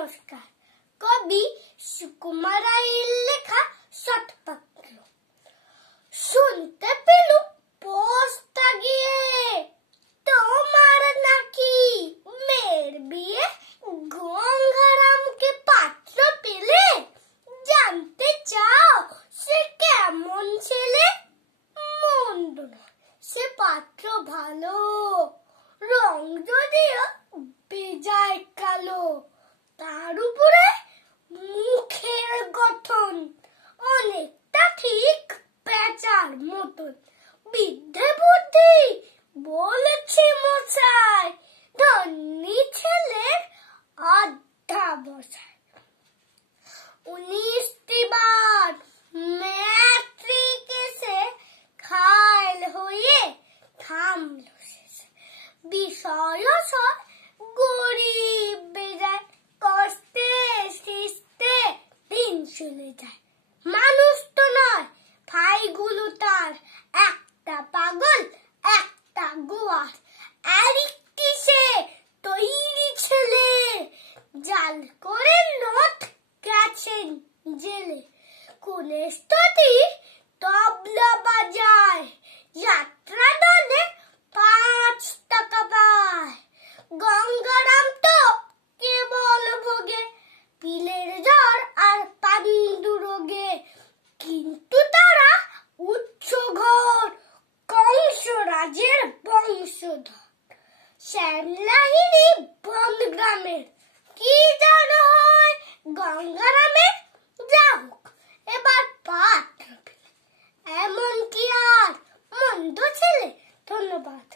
নমস্কার। কবি সুকুমার রায়ের লেখা শতপত্র। শুনতে পেলুম পোস্তা গিয়ে তোমার নাকি মেয়ের বিয়ে। গঙ্গারামকে পাত্র পেলে জানতে চাও সে কেমন ছেলে। মন্দ নয় সে পাত্র ভালো, রং যদিও বেজায় কালো। তার উপরে মুখের গঠন অনেকটা ঠিক পেঁচার মতন। বিদ্যে বুদ্ধি বলেছে মশাই, ধনী ছেলের অধ্যবসায়। 19টি বার ম্যাট্রিক এসে খাইল হয়ে থামল শেষে। বিষয় সব গরিব বেজায়, কষ্টে সৃষ্টে দিন চলে যায়। মানুষ তো নয় ভাইগুলো তার, একটা পাগল একটা গোয়ার। আরেকটি সে তৈরি ছেলে, জাল করে নোট গেছেন জেলে। কুলেষ্টতি তবলা বাজায়, যাত্রা দলে 5 টাকা পায়। গঙ্গারাম তো কেবল ভোগে পিলের জ্বর আর পান্ডু রোগে। কিন্তু তারা উচ্চ ঘর, কংস রাজের বংশধর। শ্যামলাহিনী বনগ্রামের, কি জানো হয় গঙ্গারামের। যা হোক এবার পাত্র পেলে, এমন কি আর মন্দ ছেলে। ধন্যবাদ।